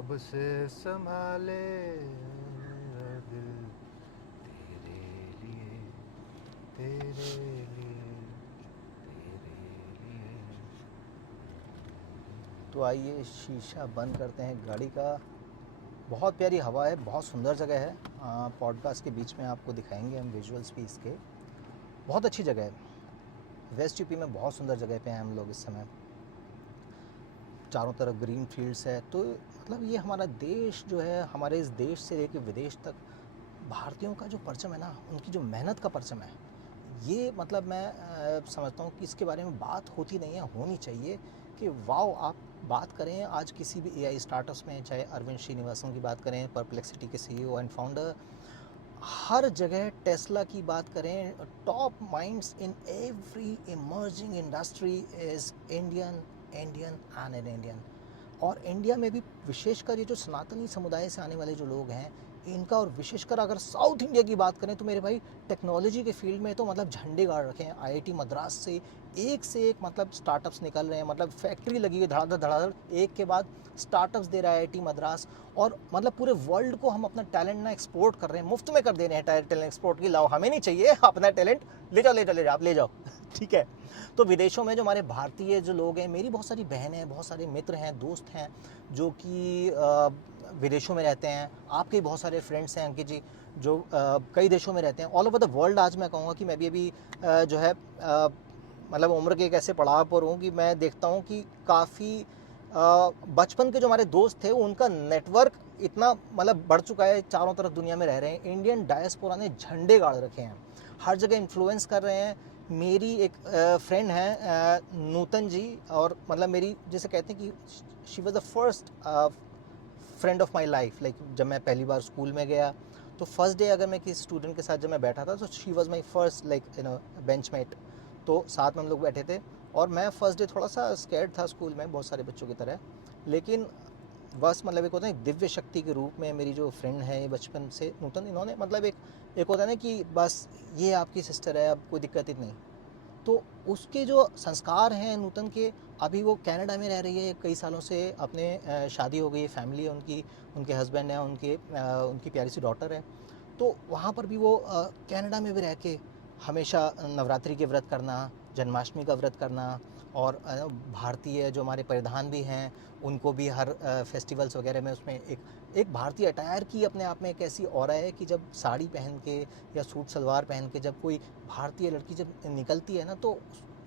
कब से संभाले दिल तेरे लिए तेरे लिए तेरे लिए। तो आइए शीशा बंद करते हैं गाड़ी का। बहुत प्यारी हवा है, बहुत सुंदर जगह है। पॉडकास्ट के बीच में आपको दिखाएंगे हम विजुअल्स भी इसके। बहुत अच्छी जगह है। वेस्ट यूपी में बहुत सुंदर जगह पे हैं हम लोग इस समय। चारों तरफ ग्रीन फील्ड्स है। तो मतलब ये हमारा देश जो है, हमारे इस देश से लेकर विदेश तक भारतीयों का जो परचम है ना, उनकी जो मेहनत का परचम है, ये मतलब मैं समझता हूँ कि इसके बारे में बात होती नहीं है, होनी चाहिए। कि वाओ, आप बात करें आज किसी भी एआई स्टार्टअप्स में, चाहे अरविंद श्रीनिवासन की बात करें, परप्लेक्सिटी के सीईओ एंड फाउंडर, हर जगह टेस्ला की बात करें, top minds in every emerging industry is Indian, Indian and an Indian. और इंडिया में भी विशेषकर ये जो सनातनी समुदाय से आने वाले जो लोग हैं, इनका, और विशेषकर अगर साउथ इंडिया की बात करें तो मेरे भाई टेक्नोलॉजी के फील्ड में तो मतलब झंडे गाड़ रखे हैं। आईआईटी मद्रास से एक मतलब स्टार्टअप्स निकल रहे हैं, मतलब फैक्ट्री लगी हुई धड़ाधड़ धड़ाधड़, एक के बाद स्टार्टअप्स दे रहा है आईआईटी मद्रास। और मतलब पूरे वर्ल्ड को हम अपना टैलेंट ना एक्सपोर्ट कर रहे हैं, मुफ्त में कर दे रहे हैं टैलेंट एक्सपोर्ट की। लाओ, हमें नहीं चाहिए अपना टैलेंट, ले जाओ ले जाओ ले जाओ, आप ले जाओ ठीक है। तो विदेशों में जो हमारे भारतीय जो लोग हैं, मेरी बहुत सारी बहनें हैं, बहुत सारे मित्र हैं, दोस्त हैं जो कि विदेशों में रहते हैं। आपके बहुत सारे फ्रेंड्स हैं अंकित जी, जो कई देशों में रहते हैं, ऑल ओवर द वर्ल्ड। आज मैं कहूँगा कि मैं भी अभी जो है मतलब उम्र के एक ऐसे पड़ाव पर हूँ कि मैं देखता हूँ कि काफ़ी बचपन के जो हमारे दोस्त थे, उनका नेटवर्क इतना मतलब बढ़ चुका है, चारों तरफ दुनिया में रह रहे हैं। इंडियन डायस्पोरा ने झंडे गाड़ रखे हैं, हर जगह इन्फ्लुएंस कर रहे हैं। मेरी एक फ्रेंड है नूतन जी, और मतलब मेरी जैसे कहते हैं कि she was the first friend of my life. Like जब मैं पहली बार स्कूल में गया तो फर्स्ट डे अगर मैं किसी स्टूडेंट के साथ जब मैं बैठा था, तो she was my first like benchmate. तो साथ में हम लोग बैठे थे, और मैं फर्स्ट डे थोड़ा सा स्कैर्ड था स्कूल में, बहुत सारे बच्चों की तरह। लेकिन बस मतलब एक होता है दिव्य शक्ति के रूप में मेरी जो फ्रेंड है बचपन से नूतन, इन्होंने मतलब एक होता है ना कि बस ये आपकी सिस्टर है, अब कोई दिक्कत ही नहीं। तो उसके जो संस्कार हैं नूतन के, अभी वो कनाडा में रह रही है कई सालों से, अपने शादी हो गई, फैमिली है उनकी, उनके हस्बैंड हैं, उनकी प्यारी सी डॉटर है। तो वहाँ पर भी वो कनाडा में भी रह के हमेशा नवरात्रि के व्रत करना, जन्माष्टमी का व्रत करना, और भारतीय जो हमारे परिधान भी हैं, उनको भी हर फेस्टिवल्स वगैरह में उसमें एक भारतीय अटायर की अपने आप में एक ऐसी ऑरा है कि जब साड़ी पहन के या सूट सलवार पहन के जब कोई भारतीय लड़की जब निकलती है ना, तो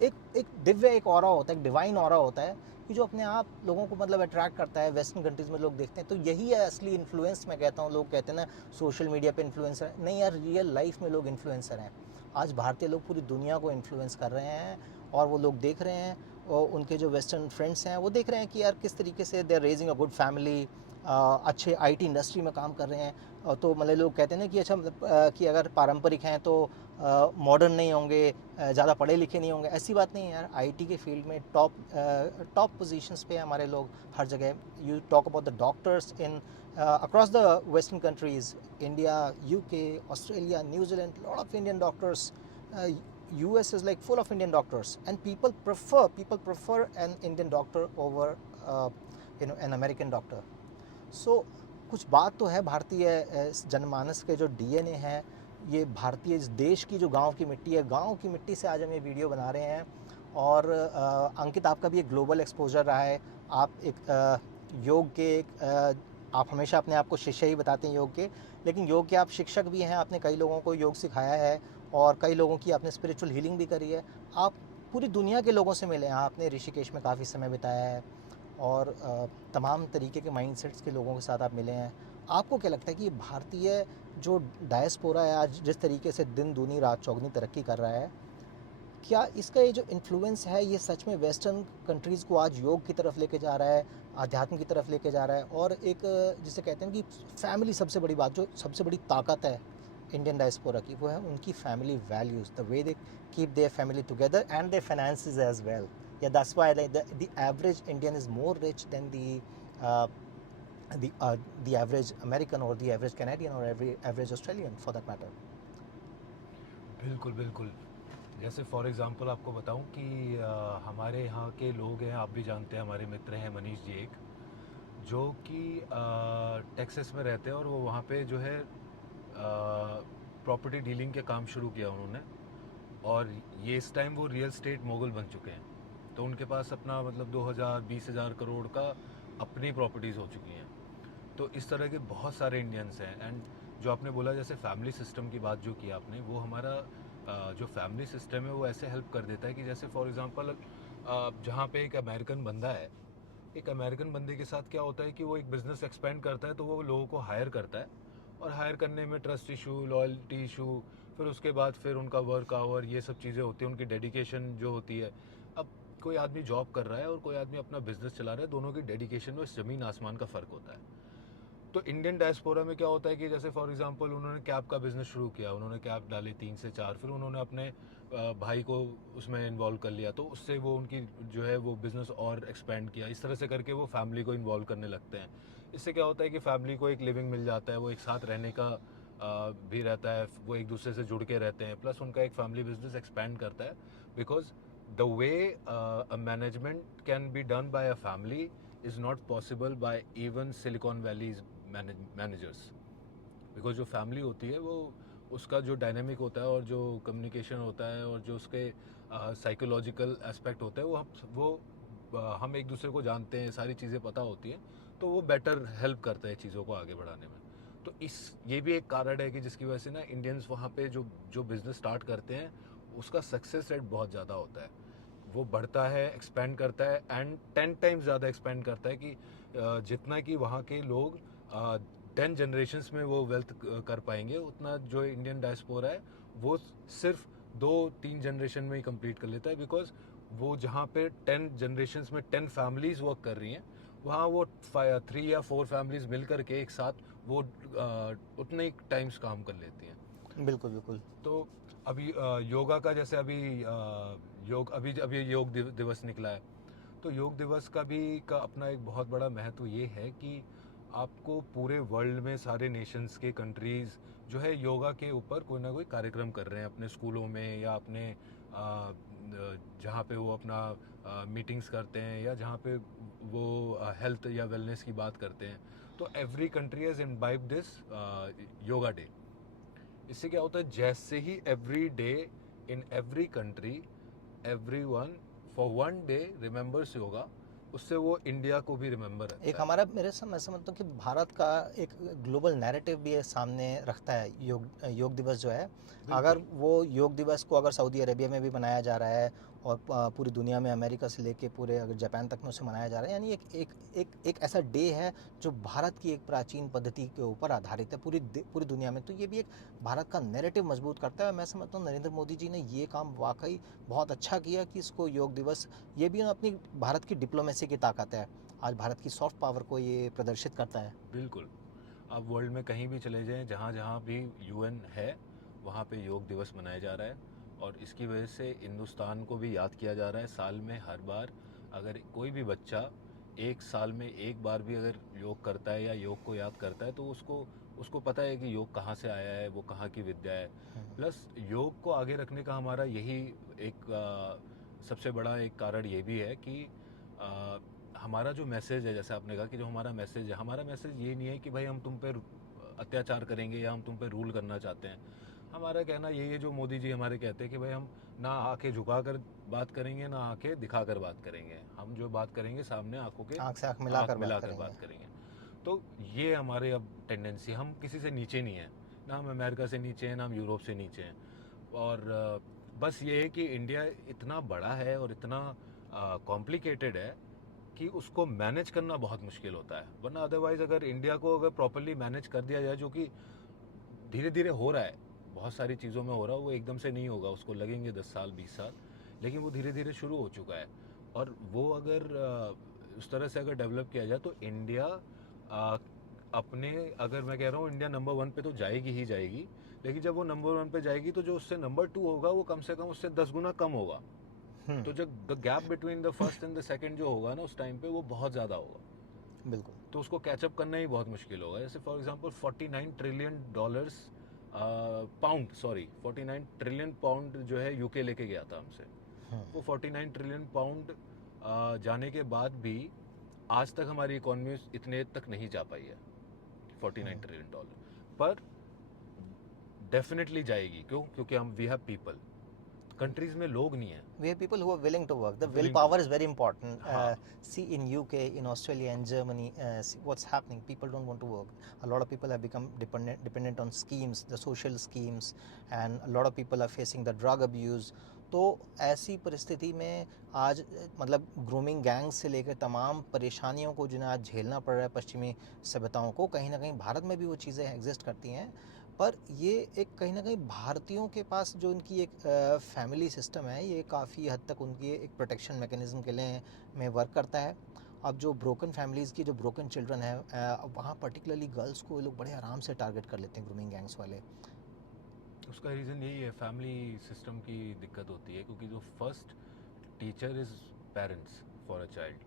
एक दिव्य एक ऑरा होता है, एक डिवाइन ऑरा होता है कि जो अपने आप लोगों को मतलब अट्रैक्ट करता है। वेस्टर्न कंट्रीज़ में लोग देखते हैं, तो यही है असली इन्फ्लुएंस। मैं कहता हूँ, लोग कहते हैं ना सोशल मीडिया पे इन्फ्लुएंसर है, नहीं यार, रियल लाइफ में लोग इन्फ्लुएंसर हैं। आज भारतीय लोग पूरी दुनिया को इन्फ्लुएंस कर रहे हैं, और वो लोग देख रहे हैं, और उनके जो वेस्टर्न फ्रेंड्स हैं वो देख रहे हैं कि यार किस तरीके से they are raising a good family, अच्छे आईटी इंडस्ट्री में काम कर रहे हैं। तो मतलब लोग कहते हैं ना कि अच्छा मतलब कि अगर पारंपरिक हैं तो मॉडर्न नहीं होंगे, ज़्यादा पढ़े लिखे नहीं होंगे। ऐसी बात नहीं है यार, आईटी के फील्ड में टॉप पोजीशंस पे हमारे लोग हर जगह। You talk about the doctors in across the western countries, India, UK, Australia, New Zealand, lot of Indian doctors. uh, US is like full of Indian doctors, and people prefer an Indian doctor over an American doctor. So कुछ बात तो है भारतीय जनमानस के जो DNA है, ये भारतीय इस देश की जो गांव की मिट्टी है, गांव की मिट्टी से आज हम ये वीडियो बना रहे हैं। और अंकित, आपका भी एक ग्लोबल एक्सपोजर रहा है। आप एक योग के आप हमेशा अपने आप को शिष्य ही बताते हैं योग के, लेकिन योग के आप शिक्षक भी हैं। आपने कई लोगों को योग सिखाया है, और कई लोगों की आपने स्पिरिचुअल हीलिंग भी करी है। आप पूरी दुनिया के लोगों से मिले हैं, आपने ऋषिकेश में काफ़ी समय बिताया है, और तमाम तरीके के माइंडसेट्स के लोगों के साथ आप मिले हैं। आपको क्या लगता है कि भारतीय जो डायस्पोरा है आज जिस तरीके से दिन दूनी रात चौगनी तरक्की कर रहा है, क्या इसका ये जो इन्फ्लुएंस है ये सच में वेस्टर्न कंट्रीज़ को आज योग की तरफ लेके जा रहा है, आध्यात्म की तरफ लेके जा रहा है? और एक जिसे कहते हैं कि फैमिली, सबसे बड़ी बात, जो सबसे बड़ी ताकत है इंडियन डायस्पोरा की, वो है उनकी family values, the way they keep their family together and their finances as well. या that's why the average Indian is more rich than the average American or the average Canadian or every average Australian for that matter. बिल्कुल बिल्कुल। जैसे for example आपको बताऊं कि हमारे यहाँ के लोग हैं, आप भी जानते हैं, हमारे मित्र हैं मनीष जी एक, जो कि टेक्सास में रहते हैं और वो वहाँ पे जो है प्रॉपर्टी डीलिंग के काम शुरू किया उन्होंने। और ये इस टाइम वो रियल स्टेट मोगल बन चुके हैं। तो उनके पास अपना मतलब 2000-20,000 करोड़ का अपनी प्रॉपर्टीज़ हो चुकी हैं। तो इस तरह के बहुत सारे इंडियंस हैं। एंड जो आपने बोला जैसे फैमिली सिस्टम की बात जो की आपने, वो हमारा जो फैमिली सिस्टम है वो ऐसे हेल्प कर देता है कि जैसे फॉर एग्जांपल जहाँ पे एक अमेरिकन बंदा है, एक अमेरिकन बंदे के साथ क्या होता है कि वो एक बिज़नेस एक्सपेंड करता है तो वो लोगों को हायर करता है। और हायर करने में ट्रस्ट इशू, लॉयल्टी इशू, फिर उसके बाद फिर उनका वर्क आवर, ये सब चीज़ें होती हैं, उनकी डेडिकेशन जो होती है। अब कोई आदमी जॉब कर रहा है और कोई आदमी अपना बिजनेस चला रहा है, दोनों की डेडिकेशन में ज़मीन आसमान का फ़र्क होता है। तो इंडियन डायस्पोरा में क्या होता है कि जैसे फॉर एग्जांपल उन्होंने कैब का बिज़नेस शुरू किया, उन्होंने कैब डाले 3 से 4, फिर उन्होंने अपने भाई को उसमें इन्वॉल्व कर लिया, तो उससे वो उनकी जो है वो बिज़नेस और एक्सपेंड किया। इस तरह से करके वो फैमिली को इन्वॉल्व करने लगते हैं। इससे क्या होता है कि फैमिली को एक लिविंग मिल जाता है, वो एक साथ रहने का भी रहता है, वो एक दूसरे से जुड़ के रहते हैं, प्लस उनका एक फैमिली बिजनेस एक्सपेंड करता है। Because the way a management can be done by a family is not possible by even silicon valleys managers. Because जो फैमिली होती है वो उसका जो डायनेमिक होता है और जो कम्युनिकेशन होता है और जो उसके साइकोलॉजिकल एस्पेक्ट होता है हम एक दूसरे को जानते हैं, सारी चीज़ें पता होती हैं, तो वो बेटर हेल्प करता है चीज़ों को आगे बढ़ाने में। तो ये भी एक कारण है कि जिसकी वजह से ना इंडियंस वहाँ पे जो जो बिज़नेस स्टार्ट करते हैं उसका सक्सेस रेट बहुत ज़्यादा होता है। वो बढ़ता है, एक्सपेंड करता है, एंड 10 टाइम्स ज़्यादा एक्सपेंड करता है कि जितना कि वहाँ के लोग 10 जनरेशन्स में वो वेल्थ कर पाएंगे, उतना जो इंडियन डायस्पोरा है वो सिर्फ 2-3 जनरेशन में ही कंप्लीट कर लेता है। बिकॉज वो जहाँ पे 10 जनरेशन्स में 10 फैमिलीज वर्क कर रही हैं, वहाँ वो 3 या 4 फैमिलीज मिल करके एक साथ वो उतने ही टाइम्स काम कर लेती हैं। बिल्कुल, बिल्कुल। तो अभी योगा का जैसे अभी योग दिवस निकला है। तो योग दिवस का अपना एक बहुत बड़ा महत्व ये है कि आपको पूरे वर्ल्ड में सारे नेशंस के कंट्रीज़ जो है योगा के ऊपर कोई ना कोई कार्यक्रम कर रहे हैं अपने स्कूलों में या अपने जहाँ पे वो अपना मीटिंग्स करते हैं या जहाँ पे वो हेल्थ या वेलनेस की बात करते हैं। तो every country has imbibe this yoga day. इससे क्या होता है, जैसे ही every day in every country everyone for one day remembers yoga, उससे वो इंडिया को भी रिमेंबर एक रखता है। हमारा मैं समझता हूँ कि भारत का एक ग्लोबल नैरेटिव भी ये सामने रखता है योग दिवस जो है। अगर बिल्कुल। वो योग दिवस को अगर सऊदी अरेबिया में भी मनाया जा रहा है और पूरी दुनिया में अमेरिका से लेके पूरे अगर जापान तक में उसे मनाया जा रहा है, यानी एक ऐसा डे है जो भारत की एक प्राचीन पद्धति के ऊपर आधारित है पूरी दुनिया में। तो ये भी एक भारत का नैरेटिव मजबूत करता है। मैं समझता हूँ नरेंद्र मोदी जी ने ये काम वाकई बहुत अच्छा किया कि इसको योग दिवस, ये भी अपनी भारत की डिप्लोमेसी की ताकत है। आज भारत की सॉफ्ट पावर को ये प्रदर्शित करता है। बिल्कुल। आप वर्ल्ड में कहीं भी चले जाएं, जहाँ जहाँ भी यूएन है, वहाँ पे योग दिवस मनाया जा रहा है। और इसकी वजह से हिंदुस्तान को भी याद किया जा रहा है साल में हर बार। अगर कोई भी बच्चा एक साल में एक बार भी अगर योग करता है या योग को याद करता है, तो उसको उसको पता है कि योग कहाँ से आया है, वो कहाँ की विद्या है। प्लस योग को आगे रखने का हमारा यही एक सबसे बड़ा एक कारण ये भी है कि आ, हमारा जो मैसेज है, जैसे आपने कहा कि जो हमारा मैसेज ये नहीं है कि भाई हम तुम पे अत्याचार करेंगे या हम तुम पे रूल करना चाहते हैं। हमारा कहना यही है जो मोदी जी हमारे कहते हैं कि भाई हम ना आंखें झुका कर बात करेंगे, ना आंखें दिखा कर बात करेंगे। हम जो बात करेंगे सामने आंखों के आँख से आँख आंख मिलाकर बात मिलाकर करेंगे। बात करेंगे। तो ये हमारे अब टेंडेंसी, हम किसी से नीचे नहीं हैं, ना हम अमेरिका से नीचे हैं, ना हम यूरोप से नीचे हैं। और बस ये है कि इंडिया इतना बड़ा है और इतना कॉम्प्लिकेटेड है कि उसको मैनेज करना बहुत मुश्किल होता है। वरना अदरवाइज अगर इंडिया को अगर प्रॉपरली मैनेज कर दिया जाए, जो कि धीरे धीरे हो रहा है, बहुत सारी चीज़ों में हो रहा है, वो एकदम से नहीं होगा, उसको लगेंगे 10 साल 20 साल, लेकिन वो धीरे धीरे शुरू हो चुका है। और वो अगर उस तरह से अगर डेवलप किया जाए तो इंडिया अ, अपने, अगर मैं कह रहा हूँ इंडिया नंबर 1 पे तो जाएगी ही जाएगी, लेकिन जब वो नंबर 1 पे जाएगी तो जो उससे नंबर 2 होगा वो कम से कम उससे 10 गुना कम होगा। हुँ, तो जो the gap between the first and the second जो होगा ना उस टाइम पे, वो बहुत ज़्यादा होगा। बिल्कुल। तो उसको कैचअप करना ही बहुत मुश्किल होगा। जैसे for example 49 trillion dollars pound, sorry 49 trillion pound जो है यूके लेके गया था हमसे। हुँ, वो 49 ट्रिलियन पाउंड जाने के बाद भी आज तक हमारी इकोनॉमी इतने तक नहीं जा पाई है, $49 ट्रिलियन, पर डेफिनेटली जाएगी। क्यों? क्योंकि हम वी हैव पीपल, कंट्रीज में लोग नहीं है We have people who are willing to work. The willing to willpower is work. very important. हाँ, See in UK, in Australia, and Germany, see what's happening. People don't want to work. A lot of people have become dependent on schemes, the social schemes, and a lot of people are facing the drug abuse. तो ऐसी परिस्थिति में आज मतलब grooming gang से लेकर तमाम परेशानियों को जिन्हें आज झेलना पड़ रहा है पश्चिमी सभ्यताओं को, कहीं ना कहीं भारत में भी वो चीज़ें एग्जिस्ट करती हैं। पर ये एक कहीं ना कहीं भारतीयों के पास जो इनकी एक फैमिली सिस्टम है, ये काफ़ी हद तक उनकी एक प्रोटेक्शन मैकेनिज्म के लिए में वर्क करता है। अब जो ब्रोकन फैमिलीज़ की जो ब्रोकन चिल्ड्रन है, वहाँ पर्टिकुलरली गर्ल्स को ये लोग बड़े आराम से टारगेट कर लेते हैं ग्रूमिंग गैंग्स वाले। उसका रीज़न यही है, फैमिली सिस्टम की दिक्कत होती है, क्योंकि जो first teacher is parents for a child,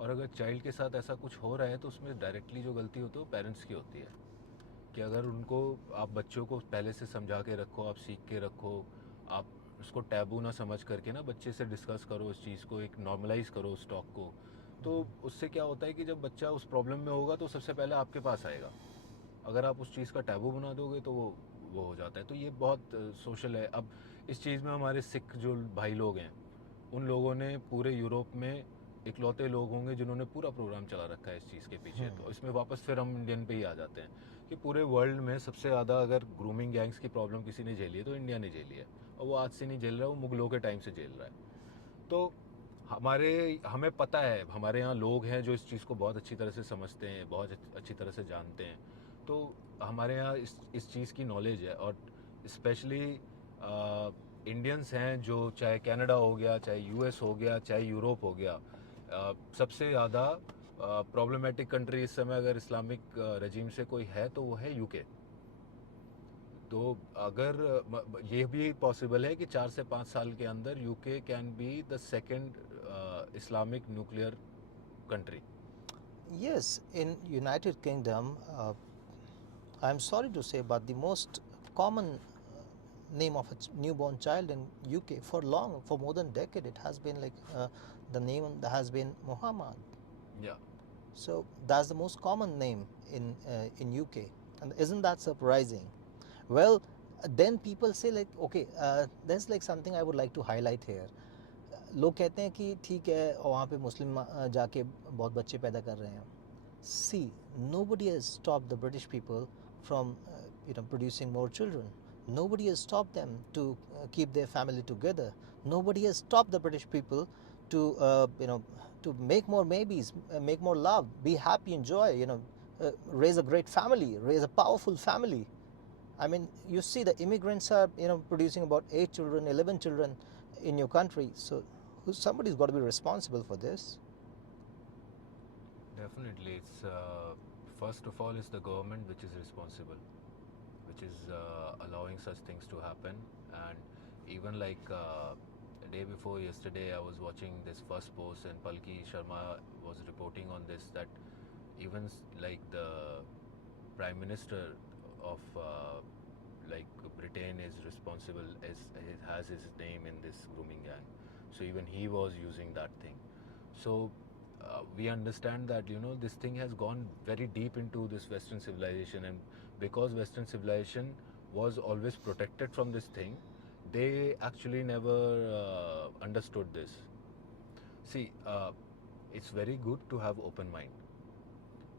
और अगर चाइल्ड के साथ ऐसा कुछ हो रहा है तो उसमें डायरेक्टली जो गलती होती है वो पेरेंट्स की होती है। कि अगर उनको आप बच्चों को पहले से समझा के रखो, आप सीख के रखो, आप उसको टैबू ना समझ करके ना बच्चे से डिस्कस करो इस चीज़ को, एक नॉर्मलाइज करो उस टॉक को, तो उससे क्या होता है कि जब बच्चा उस प्रॉब्लम में होगा तो सबसे पहले आपके पास आएगा। अगर आप उस चीज़ का टैबू बना दोगे तो वो हो जाता है। तो ये बहुत सोशल है। अब इस चीज़ में हमारे सिख जो भाई लोग हैं, उन लोगों ने पूरे यूरोप में इकलौते लोग होंगे जिन्होंने पूरा प्रोग्राम चला रखा है इस चीज़ के पीछे। तो इसमें वापस फिर हम इंडियन पे ही आ जाते हैं कि पूरे वर्ल्ड में सबसे ज़्यादा अगर ग्रूमिंग गैंग्स की प्रॉब्लम किसी ने झेली है तो इंडिया ने झेली है, और वो आज से नहीं झेल रहा है, वो मुगलों के टाइम से झेल रहा है। तो हमें पता है, हमारे यहाँ लोग हैं जो इस चीज़ को बहुत अच्छी तरह से समझते हैं, बहुत अच्छी तरह से जानते हैं। तो हमारे यहाँ इस चीज़ की नॉलेज है, और स्पेशली इंडियंस हैं जो, चाहे कनाडा हो गया, चाहे यूएस हो गया, चाहे यूरोप हो गया, सबसे ज़्यादा प्रॉब्लमेटिक कंट्री इस समय अगर इस्लामिक रजीम से कोई है तो वो है यूके। तो अगर ये भी पॉसिबल है कि 4 से 5 साल के अंदर UK can be the second Islamic nuclear country. Yes, in United Kingdom, I'm sorry to say, but the most common name of a newborn child in UK for long, for more than a decade, it has been like the name that has been Muhammad. या So that's the most common name in UK, and isn't that surprising? Well, then people say like, okay, there's like something I would like to highlight here. लोग कहते हैं कि ठीक है, और वहाँ पे मुस्लिम जाके बहुत बच्चे पैदा कर रहे हैं। See, nobody has stopped the British people from producing more children. Nobody has stopped them to keep their family together. Nobody has stopped the British people to to make more babies, make more love, be happy, enjoy, raise a great family, raise a powerful family. I mean, you see the immigrants are producing about 8 children, 11 children in your country. So somebody's got to be responsible for this. Definitely it's first of all is the government which is responsible, which is allowing such things to happen. And even like day before yesterday I was watching this first post and Palki Sharma was reporting on this, that even like the prime minister of like Britain is responsible, as it has his name in this grooming gang, so even he was using that thing. So we understand that this thing has gone very deep into this Western civilization, and because Western civilization was always protected from this thing, they actually never understood this. See, it's very good to have open mind,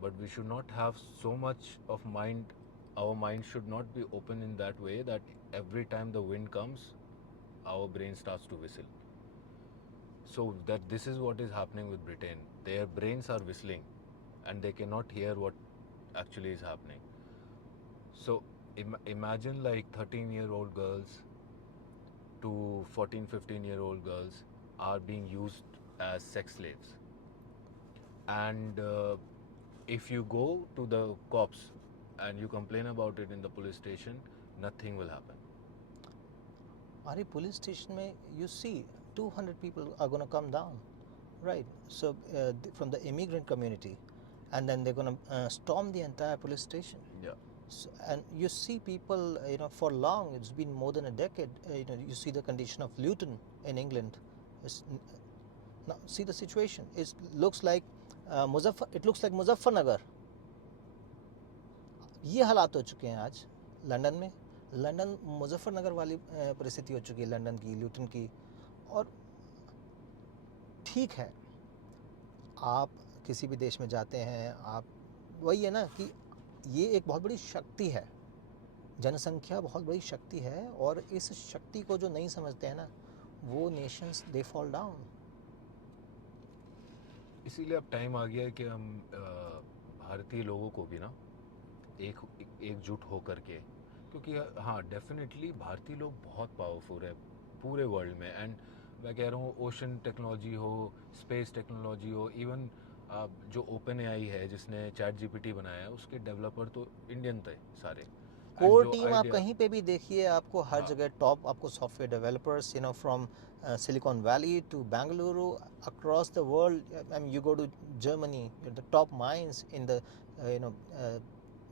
but we should not have so much of mind. Our mind should not be open in that way that every time the wind comes, our brain starts to whistle. So that this is what is happening with Britain. Their brains are whistling and they cannot hear what actually is happening. So imagine like 13-year-old girls to 14, 15-year-old girls are being used as sex slaves. And if you go to the cops and you complain about it in the police station, nothing will happen. Our police station mein, you see 200 people are going to come down, right? So from the immigrant community, and then they're going to storm the entire police station. Yeah. So, and you see people, for long, it's been more than a decade, you see the condition of Luton in England. Now see the situation. It looks like it looks like Muzaffarnagar, ये हालात हो चुके हैं आज London में। London Muzaffarnagar वाली परिस्थिति हो चुकी है लंदन की, ल्यूटन की। और ठीक है, आप किसी भी देश में जाते हैं, आप वही है ना कि ये एक बहुत बड़ी शक्ति है, जनसंख्या बहुत बड़ी शक्ति है, और इस शक्ति को जो नहीं समझते हैं ना, वो नेशंस दे फॉल डाउन। इसीलिए अब टाइम आ गया है कि हम भारतीय लोगों को भी ना एक एकजुट होकर के, क्योंकि हाँ डेफिनेटली भारतीय लोग बहुत पावरफुल है पूरे वर्ल्ड में। एंड मैं कह रहा हूँ ओशन टेक्नोलॉजी हो, स्पेस टेक्नोलॉजी हो, इवन जो ओपन एआई है जिसने चैट जीपीटी बनाया है उसके डेवलपर तो इंडियन थे सारे। एंड कोर जो टीम आप आइडिया, कहीं पे भी देखिए, आपको हर हाँ जगह टॉप आपको software developers, from Silicon Valley to Bengaluru, across the world. I mean, you go to Germany, the top minds in the you know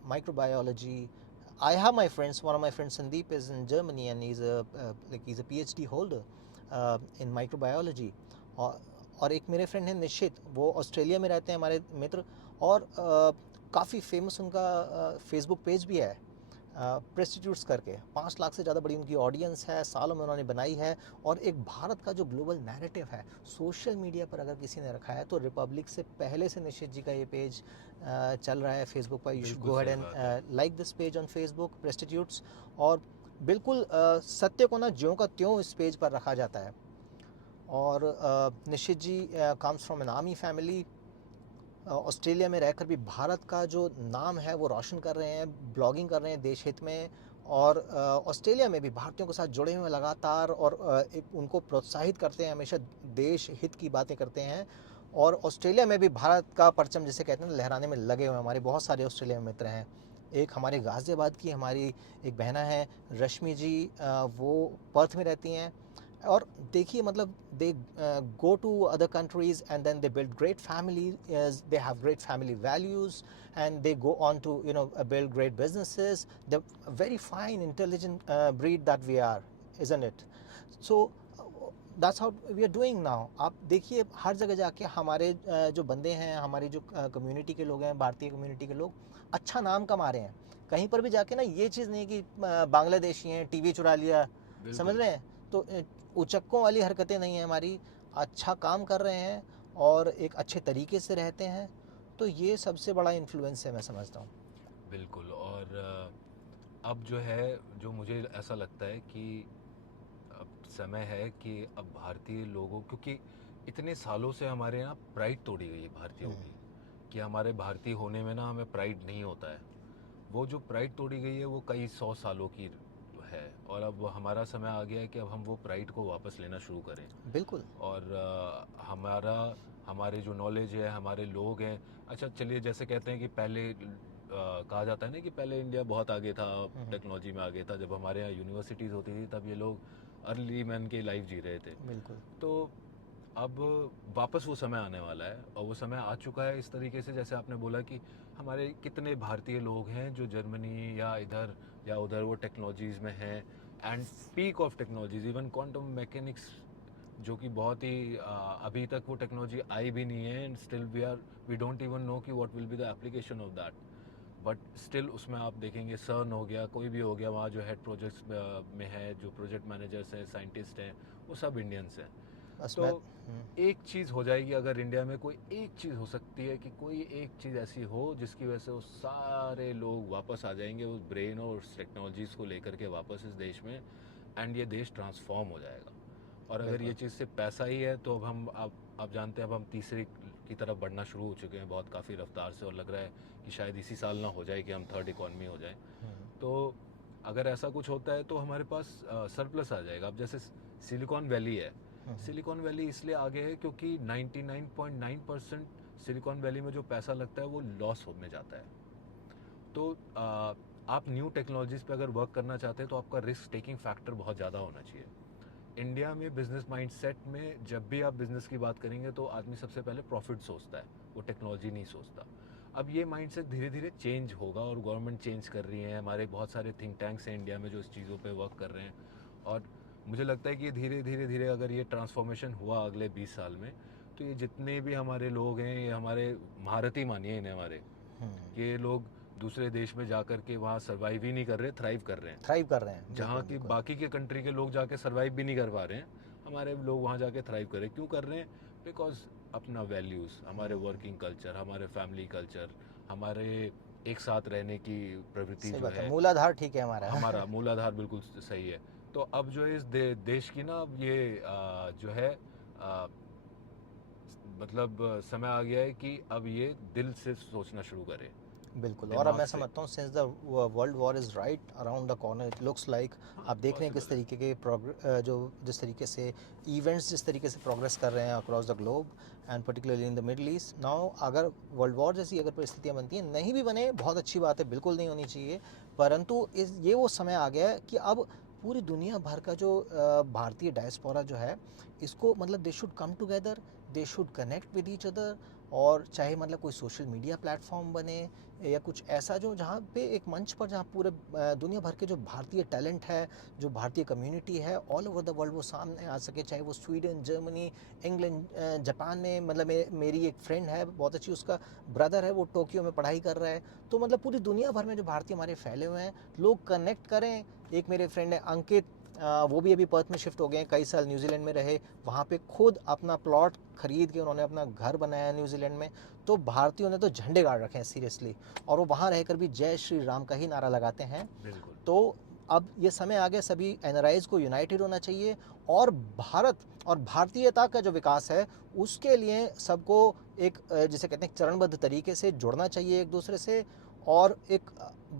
microbiology. I have my friends. One of my friends, Sandeep, is in Germany, and he's a PhD holder in microbiology. और एक मेरे friend हैं निश्चित, वो Australia में रहते हैं, हमारे मित्र। और काफ़ी फेमस उनका फेसबुक पेज भी है, प्रेस्टिट्यूट्स करके। 5 लाख से ज़्यादा बड़ी उनकी ऑडियंस है, सालों में उन्होंने बनाई है। और एक भारत का जो ग्लोबल नैरेटिव है सोशल मीडिया पर अगर किसी ने रखा है, तो रिपब्लिक से पहले से निश्चित जी का ये पेज चल रहा है फेसबुक पर। यू शुड बिल्कुल गो अहेड सही बात है। And like this page on Facebook, presstitutes. और बिल्कुल सत्य को ना ज्यों का त्यों इस पेज पर रखा जाता है। और Nishchit ji comes from an army family. Australia में रहकर भी भारत का जो नाम है वो रोशन कर रहे हैं, ब्लॉगिंग कर रहे हैं देश हित में। और ऑस्ट्रेलिया में भी भारतीयों के साथ जुड़े हुए हैं लगातार, और एक उनको प्रोत्साहित करते हैं, हमेशा देश हित की बातें करते हैं। और ऑस्ट्रेलिया में भी भारत का परचम जिसे कहते हैं ना, लहराने में लगे हुए हैं। हमारे बहुत सारे ऑस्ट्रेलिया में मित्र हैं। एक हमारे गाज़ियाबाद की हमारी एक बहना है रश्मि जी, वो पर्थ में रहती हैं। और देखिए, मतलब दे go to other countries and then they build great families, they have great family values, and they go on to build great businesses. They're very fine, intelligent breed that we are, isn't it? So that's how we are doing now. आप देखिए हर जगह जाके हमारे जो बंदे हैं, हमारी जो कम्युनिटी के लोग हैं, भारतीय कम्युनिटी के लोग अच्छा नाम कमा रहे हैं। कहीं पर भी जाके ना ये चीज़ नहीं कि बांग्लादेशी हैं, टीवी चुरा लिया, समझ बिल्कुल रहे हैं? तो उचक्कों वाली हरकतें नहीं हैं हमारी, अच्छा काम कर रहे हैं और एक अच्छे तरीके से रहते हैं। तो ये सबसे बड़ा इन्फ्लुएंस है, मैं समझता हूँ। बिल्कुल। और अब जो है, जो मुझे ऐसा लगता है कि अब समय है कि अब भारतीय लोगों, क्योंकि इतने सालों से हमारे यहाँ प्राइड तोड़ी गई है भारतीयों की, कि हमारे भारतीय होने में ना हमें प्राइड नहीं होता है। वो जो प्राइड तोड़ी गई है वो कई 100 सालों की है, और अब हमारा समय आ गया है कि अब हम वो प्राइड को वापस लेना शुरू करें। बिल्कुल। और हमारे जो नॉलेज है, हमारे लोग हैं। अच्छा चलिए, जैसे कहते हैं कि पहले कहा जाता है ना कि पहले इंडिया बहुत आगे था, टेक्नोलॉजी में आगे था। जब हमारे यहाँ यूनिवर्सिटीज़ होती थी तब ये लोग अर्ली मैन की लाइफ जी रहे थे। बिल्कुल। तो अब वापस वो समय आने वाला है, और वो समय आ चुका है इस तरीके से, जैसे आपने बोला कि हमारे कितने भारतीय लोग हैं जो जर्मनी या इधर या उधर वो टेक्नोलॉजीज़ में हैं। And peak of technologies, even quantum mechanics, जो कि बहुत ही अभी तक वो टेक्नोलॉजी आई भी नहीं है। And still we don't even know कि what will be the application of that. But still उसमें आप देखेंगे सर्न हो गया, कोई भी हो गया, वहाँ जो हेड प्रोजेक्ट्स में है, जो प्रोजेक्ट मैनेजर्स हैं, साइंटिस्ट हैं, वो सब इंडियंस हैं। बस तो मैं एक चीज़ हो जाएगी अगर इंडिया में, कोई एक चीज़ हो सकती है कि कोई एक चीज़ ऐसी हो जिसकी वजह से वो सारे लोग वापस आ जाएंगे उस ब्रेन और उस टेक्नोलॉजीज़ को लेकर के वापस इस देश में, एंड ये देश ट्रांसफॉर्म हो जाएगा। और अगर ये बिल्कुल। चीज़ सिर्फ पैसा ही है तो अब हम आप जानते हैं अब हम तीसरे की तरफ बढ़ना शुरू हो चुके हैं बहुत काफ़ी रफ्तार से, और लग रहा है कि शायद इसी साल ना हो जाए कि हम थर्ड इकॉनमी हो जाए। तो अगर ऐसा कुछ होता है तो हमारे पास सरप्लस आ जाएगा। अब जैसे सिलिकॉन वैली है, सिलिकॉन वैली इसलिए आगे है क्योंकि 99.9% सिलिकॉन वैली में जो पैसा लगता है वो लॉस होने जाता है। तो आप न्यू टेक्नोलॉजीज़ पे अगर वर्क करना चाहते हैं तो आपका रिस्क टेकिंग फैक्टर बहुत ज़्यादा होना चाहिए। इंडिया में बिजनेस माइंडसेट में जब भी आप बिजनेस की बात करेंगे तो आदमी सबसे पहले प्रॉफिट सोचता है, वो टेक्नोलॉजी नहीं सोचता। अब ये माइंडसेट धीरे धीरे चेंज होगा, और गवर्नमेंट चेंज कर रही है, हमारे बहुत सारे थिंक टैंक्स हैं इंडिया में जो इस चीज़ों पे वर्क कर रहे हैं। और मुझे लगता है कि धीरे धीरे धीरे अगर ये ट्रांसफॉर्मेशन हुआ अगले 20 साल में, तो ये जितने भी हमारे लोग हैं, ये हमारे महारथी मानिए इन्हें हमारे, हम्म, कि ये लोग दूसरे देश में जा कर के वहाँ सर्वाइव ही नहीं कर रहे, थ्राइव कर रहे हैं। थ्राइव कर रहे हैं, जहाँ बिल्कुल की बिल्कुल। बाकी के कंट्री के लोग जाके सर्वाइव भी नहीं कर पा रहे हैं, हमारे लोग वहाँ जाके थ्राइव कर रहे हैं। क्यों कर रहे हैं? बिकॉज अपना वैल्यूज़, हमारे वर्किंग कल्चर, हमारे फैमिली कल्चर, हमारे एक साथ रहने की प्रवृत्ति सही जो बात है, है, मूलाधार ठीक है हमारा। हमारा मूलाधार बिल्कुल सही है। तो अब जो है इस देश की ना, अब ये जो है आ, मतलब समय आ गया है कि अब ये दिल से सोचना शुरू करे, बिल्कुल। और अब दिमाग मैं से। समझता हूँ since the world war is right around the corner, it looks like, हाँ, आप देख रहे हैं पॉसिबल किस है। तरीके के जो जिस तरीके से इवेंट्स जिस तरीके से प्रोग्रेस कर रहे हैं across the globe and particularly in the middle east now. अगर वर्ल्ड वॉर जैसी अगर परिस्थितियाँ बनती हैं, नहीं भी बने बहुत अच्छी बात है, बिल्कुल नहीं होनी चाहिए, परंतु इस ये वो समय आ गया है कि अब पूरी दुनिया भर का जो भारतीय डायस्पोरा जो है, इसको मतलब they should come together, they should connect with each other. और चाहे मतलब कोई सोशल मीडिया प्लेटफॉर्म बने या कुछ ऐसा जो जहाँ पे एक मंच पर जहाँ पूरे दुनिया भर के जो भारतीय टैलेंट है, जो भारतीय कम्युनिटी है ऑल ओवर द वर्ल्ड, वो सामने आ सके। चाहे वो स्वीडन, जर्मनी, इंग्लैंड, जापान में, मतलब मेरी एक फ्रेंड है बहुत अच्छी, उसका ब्रदर है वो टोक्यो में पढ़ाई कर रहा है। तो मतलब पूरी दुनिया भर में जो भारतीय हमारे फैले हुए हैं, लोग कनेक्ट करें। एक मेरे फ्रेंड है अंकित, वो भी अभी पर्थ में शिफ्ट हो गए हैं, कई साल न्यूजीलैंड में रहे, वहाँ पे खुद अपना प्लॉट खरीद के उन्होंने अपना घर बनाया है न्यूजीलैंड में। तो भारतीयों ने तो झंडे गाड़ रखे हैं सीरियसली, और वो वहाँ रहकर भी जय श्री राम का ही नारा लगाते हैं। बिल्कुल। तो अब ये समय आ गया, सभी एनआरआईज को यूनाइटेड होना चाहिए, और भारत और भारतीयता का जो विकास है उसके लिए सबको एक जिसे कहते हैं चरणबद्ध तरीके से जुड़ना चाहिए एक दूसरे से, और एक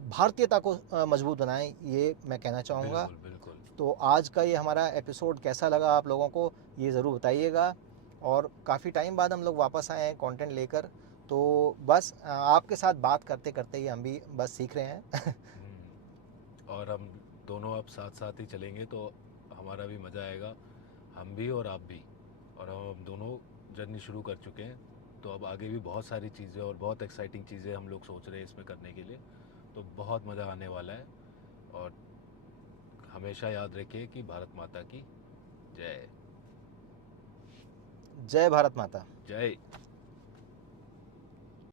भारतीयता को मजबूत बनाएं, ये मैं कहना चाहूँगा। बिल्कुल बिल्कुल। तो आज का ये हमारा एपिसोड कैसा लगा आप लोगों को, ये ज़रूर बताइएगा। और काफ़ी टाइम बाद हम लोग वापस आए हैं कंटेंट लेकर, तो बस आपके साथ बात करते करते ही हम भी बस सीख रहे हैं। और हम दोनों अब साथ साथ ही चलेंगे तो हमारा भी मज़ा आएगा, हम भी और आप भी। और हम दोनों जर्नी शुरू कर चुके हैं, तो अब आगे भी बहुत सारी चीज़ें और बहुत एक्साइटिंग चीज़ें हम लोग सोच रहे हैं इसमें करने के लिए। तो बहुत मज़ा आने वाला है। और हमेशा याद रखिए कि भारत माता की जय। जय भारत माता। जय।